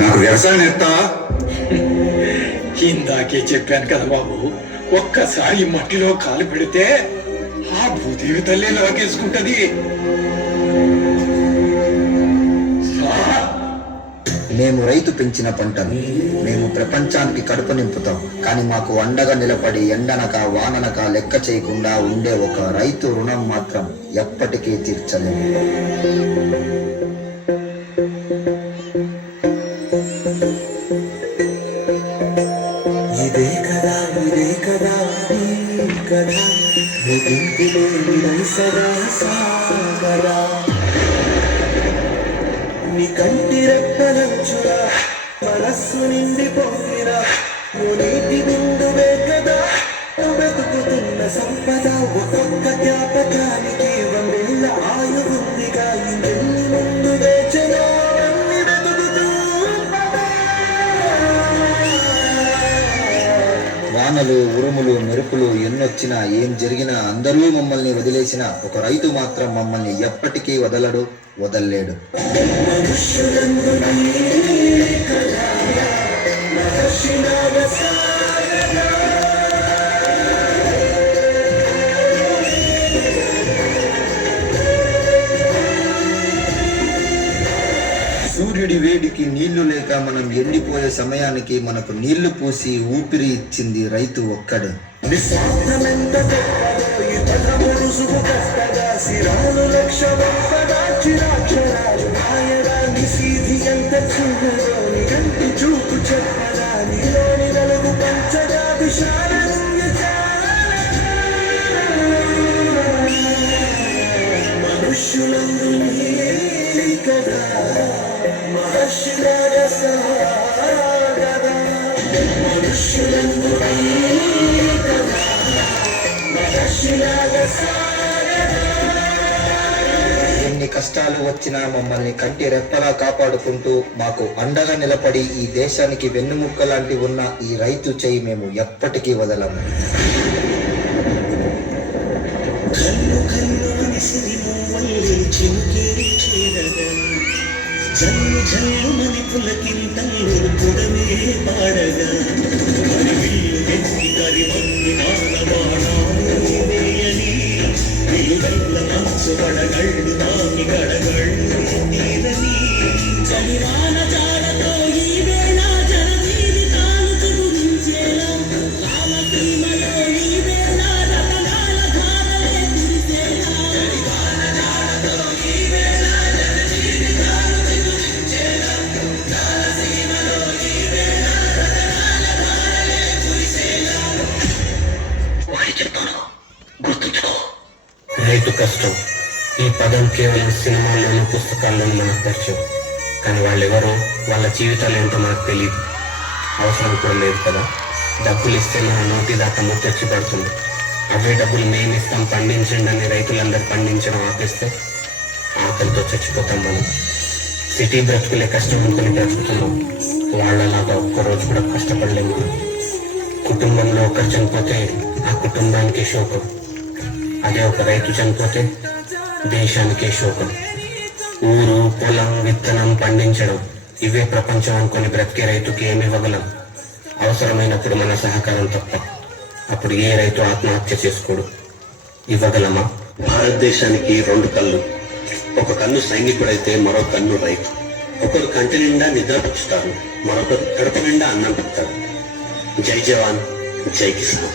నాకు వ్యవసాయం ఎత్తా. ఇందాకే చెప్పాను కదా బాబు, ఒక్కసారి మట్టిలో కాలు పెడితే ఆ భూదేవి తల్లి లాగేసుకుంటది. మేము రైతు పెంచిన పంటలు, మేము ప్రపంచానికి కడుపు నింపుతాం. కానీ మాకు అండగా నిలబడి ఎండనక వాననక లెక్క చేయకుండా ఉండే ఒక రైతు రుణం మాత్రం ఎప్పటికీ తీర్చలేము. ఇదే కదా ఇదే కదా కదా సదా సాగరా నీ కంటి రెప్పలంచురా మనస్సు నిండి పొందిన నీటి బిందువే కదా వెతుకుతున్న సంపద. ఒక్కొక్క జ్ఞాపకానికి వందేళ్ల ఆయువుందిగా ఇంకెన్ని ముందు వేచనో అన్ని వెతుకుతూ. వానలు, ఉరుములు, మెరుపులు ఎన్నొచ్చినా ఏం జరిగినా అందరూ మమ్మల్ని వదిలేసినా ఒక రైతు మాత్రం మమ్మల్ని ఎప్పటికీ వదలడు, వదల్లేడు. సూర్యుడి వేడికి నీళ్లు లేక మనం ఎండిపోయే సమయానికి మనకు నీళ్లు పూసి ఊపిరి ఇచ్చింది రైతు ఒక్కడే. చూపు చెప్పదా నీలోని నలుగు పంచగా విశాల మనుష్యులందు కదా మహర్షిలాగా సాగదా మనుష్యులందు కదా మహర్షిలాగా సాగదా. ఎన్ని కష్టాలు వచ్చినా మమ్మల్ని కంటి రెప్పలా కాపాడుకుంటూ మాకు అండగా నిలబడి ఈ దేశానికి వెన్నుముక్క లాంటి ఉన్న ఈ రైతు చేయి మేము ఎప్పటికీ వదలము. కన్ను కన్ను నిసిరిమో వల్లే చినుకేరి చేరగా జల్లు జల్లు మని పులకింతల్లు పుడమే పాడగా మరి వీళ్ళు ఎత్తి కరివన్ని మానవాణాలని వీళ్ళ మనసు పడగళ్ళు నాకి కడగళ్ళు తీరని చలివాన జాడతో ఈ వేళ జన జీవితాలు చురుంచేలా కాలసీమలో ఈ వేళ రతనాల ధారలే కురిసేలా చలివాన జాడతో ఈ వేళ జన జీవితాలు చురుంచేలా కాలసీమలో ఈ వేళ రతనాల ధారలే కురిసేలా. ఒకటి చెప్తాను, గుర్తుంచుకో. రైతు కష్టం ఈ పదం కేవలం సినిమాల్లోనూ పుస్తకాల్లోనూ మనకు పరిచయం. కానీ వాళ్ళెవరో, వాళ్ళ జీవితాలు ఏంటో మనకు తెలియదు, అవసరం కూడా లేదు కదా. డబ్బులు ఇస్తే మన నోటి దాకా ముట్టొచ్చి పడుతుంది. అవే డబ్బులు మేమిస్తాం పండించండి అని రైతులందరూ పండించడం ఆపేస్తే ఆకలితో చచ్చిపోతాం మనం. సిటీ బ్రతుకులే కష్టం అనుకుని బ్రతుకుతున్నాం. వాళ్ళలాగా ఒక్కరోజు కూడా కష్టపడలేము. కుటుంబంలో ఒకరు చనిపోతే ఆ కుటుంబానికి శోకం. అదే ఒక రైతు చనిపోతే దేశానికే శోకం. ఊరు, పొలం, విత్తనం పండించడం ఇవే ప్రపంచం అనుకుని బ్రతికే రైతుకి ఏమి ఇవ్వగలం? అవసరమైనప్పుడు మన సహకారం తప్ప. అప్పుడు ఏ రైతు ఆత్మహత్య చేసుకోడు. ఇవ్వగలమా? భారతదేశానికి రెండు కళ్ళు. ఒక కన్ను సైనికుడైతే మరో కన్ను రైతు. ఒకరు కంటి నిండా నిద్రపుచ్చుతారు, మరొకరు కడుపు నిండా అన్నం పెడతారు. జై జవాన్, జై కిసాన్.